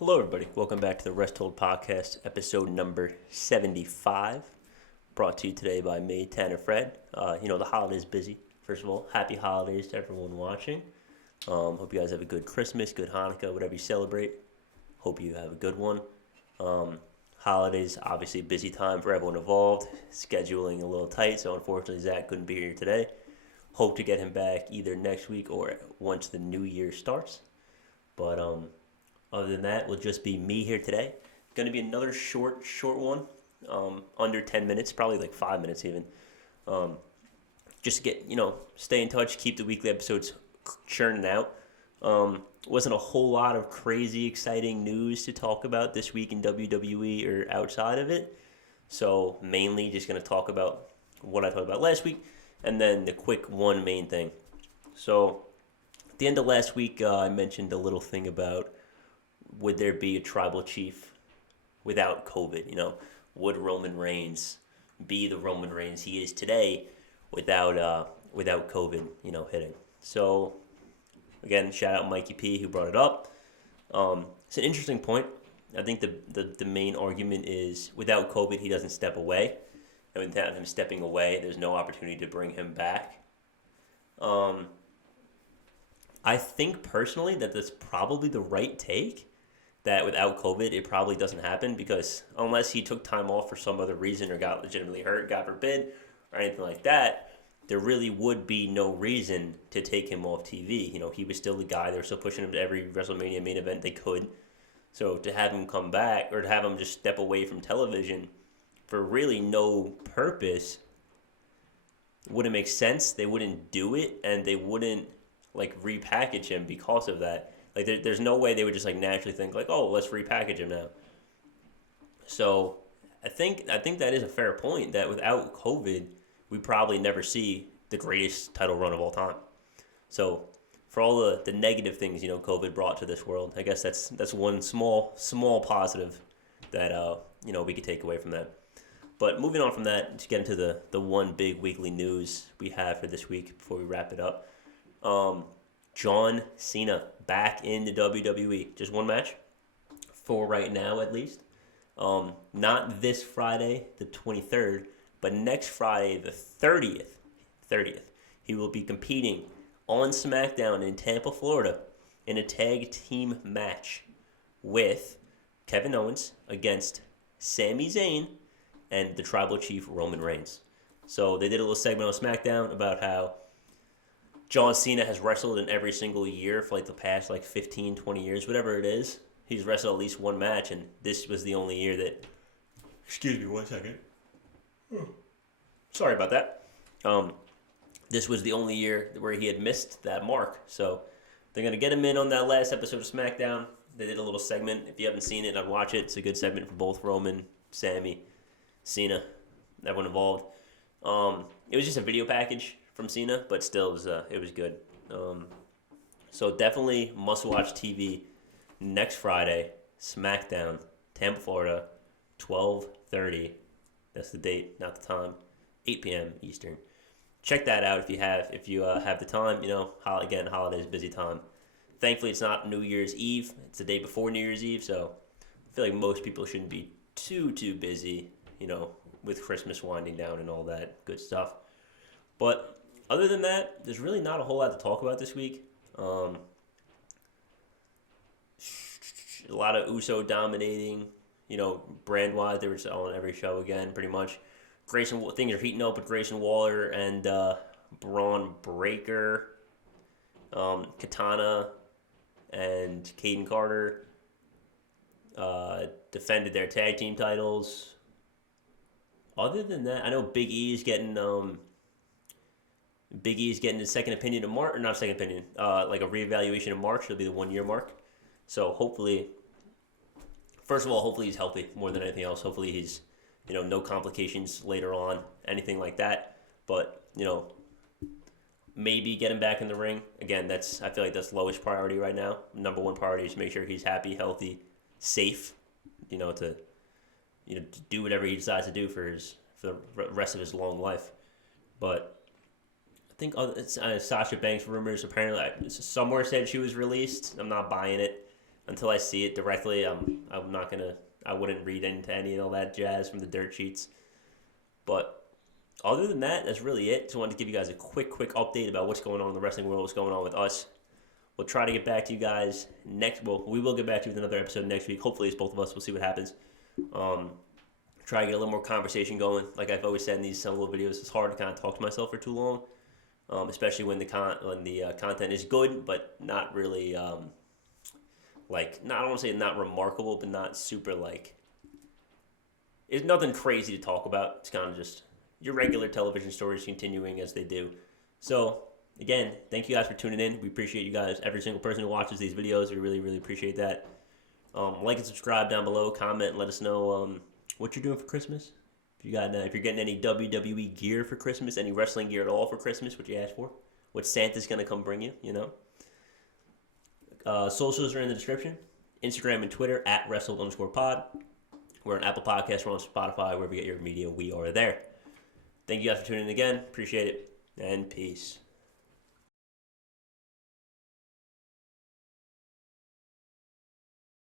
Hello, everybody. Welcome back to the Rest Hold Podcast, episode number 75. Brought to you today by me, Tanner Fred. The holiday's busy. First of all, happy holidays to everyone watching. Hope you guys have a good Christmas, good Hanukkah, whatever you celebrate. Hope you have a good one. Holidays, obviously a busy time for everyone involved. Scheduling a little tight, so unfortunately Zach couldn't be here today. Hope to get him back either next week or once the new year starts. But other than that, will just be me here today. Going to be another short one, under 10 minutes, probably like 5 minutes even. Just to get, stay in touch, keep the weekly episodes churning out. Wasn't a whole lot of crazy, exciting news to talk about this week in WWE or outside of it. So mainly just going to talk about what I talked about last week and then the quick one main thing. So at the end of last week, I mentioned a little thing about would there be a tribal chief without COVID? Would Roman Reigns be the Roman Reigns he is today without COVID, hitting? So again, shout out Mikey P who brought it up. It's an interesting point. I think the main argument is without COVID he doesn't step away, and without him stepping away, there's no opportunity to bring him back. I think personally that that's probably the right take. That without COVID, it probably doesn't happen because unless he took time off for some other reason or got legitimately hurt, God forbid, or anything like that, there really would be no reason to take him off TV. He was still the guy. They were still pushing him to every WrestleMania main event they could. So to have him come back or to have him just step away from television for really no purpose wouldn't make sense. They wouldn't do it, and they wouldn't repackage him because of that. There's no way they would just naturally think let's repackage him now. So I think that is a fair point that without COVID, we probably never see the greatest title run of all time. So for all the negative things COVID brought to this world, I guess that's one small positive that we could take away from that. But moving on from that, to get into the one big weekly news we have for this week before we wrap it up. John Cena back in the WWE. Just one match for right now, at least. Not this Friday, the 23rd, but next Friday, the 30th. He will be competing on SmackDown in Tampa, Florida, in a tag team match with Kevin Owens against Sami Zayn and the Tribal Chief Roman Reigns. So they did a little segment on SmackDown about how John Cena has wrestled in every single year for the past 15, 20 years, whatever it is. He's wrestled at least one match, and this was the only year that... Excuse me 1 second. Sorry about that. This was the only year where he had missed that mark. So they're going to get him in on that last episode of SmackDown. They did a little segment. If you haven't seen it, I'd watch it. It's a good segment for both Roman, Sami, Cena, everyone involved. It was just a video package from Cena, but still it was good. So definitely must-watch TV next Friday, SmackDown, Tampa, Florida, 12:30. That's the date, not the time. 8 p.m. Eastern. Check that out if you have the time. Again, holidays, busy time. Thankfully, it's not New Year's Eve. It's the day before New Year's Eve, so I feel like most people shouldn't be too busy, with Christmas winding down and all that good stuff. But other than that, there's really not a whole lot to talk about this week. A lot of Uso dominating, brand-wise. They were on every show again, pretty much. Things are heating up with Grayson Waller and Braun Breaker, Katana, and Caden Carter defended their tag team titles. Other than that, I know Big E is getting his second opinion in March, or not second opinion, a reevaluation in March. It'll be the 1 year mark. So hopefully he's healthy more than anything else. Hopefully he's, no complications later on, anything like that. But, maybe get him back in the ring. Again, I feel like that's lowest priority right now. Number one priority is to make sure he's happy, healthy, safe, to do whatever he decides to do for the rest of his long life. But I think Sasha Banks rumors, apparently somewhere said she was released. I'm not buying it. until I see it directly, I'm not gonna. I wouldn't read into any of all that jazz from the dirt sheets. But other than that, that's really it. Just wanted to give you guys a quick update about what's going on in the wrestling world, what's going on with us. We'll try to get back to you guys next. Well, we will get back to you with another episode next week. Hopefully, it's both of us. We'll see what happens. Try to get a little more conversation going. Like I've always said in these little videos, it's hard to kind of talk to myself for too long, especially when the content is good, but not really like not. I don't want to say not remarkable, but not super like. It's nothing crazy to talk about. It's kind of just your regular television stories continuing as they do. So again, thank you guys for tuning in. We appreciate you guys. Every single person who watches these videos, we really appreciate that. Like and subscribe down below. Comment and let us know what you're doing for Christmas. If you're getting any WWE gear for Christmas, any wrestling gear at all for Christmas, what you asked for, what Santa's gonna come bring you, you know. Socials are in the description. Instagram and Twitter at @wrestled_pod. We're on Apple Podcasts, we're on Spotify, wherever you get your media, we are there. Thank you guys for tuning in again. Appreciate it, and peace.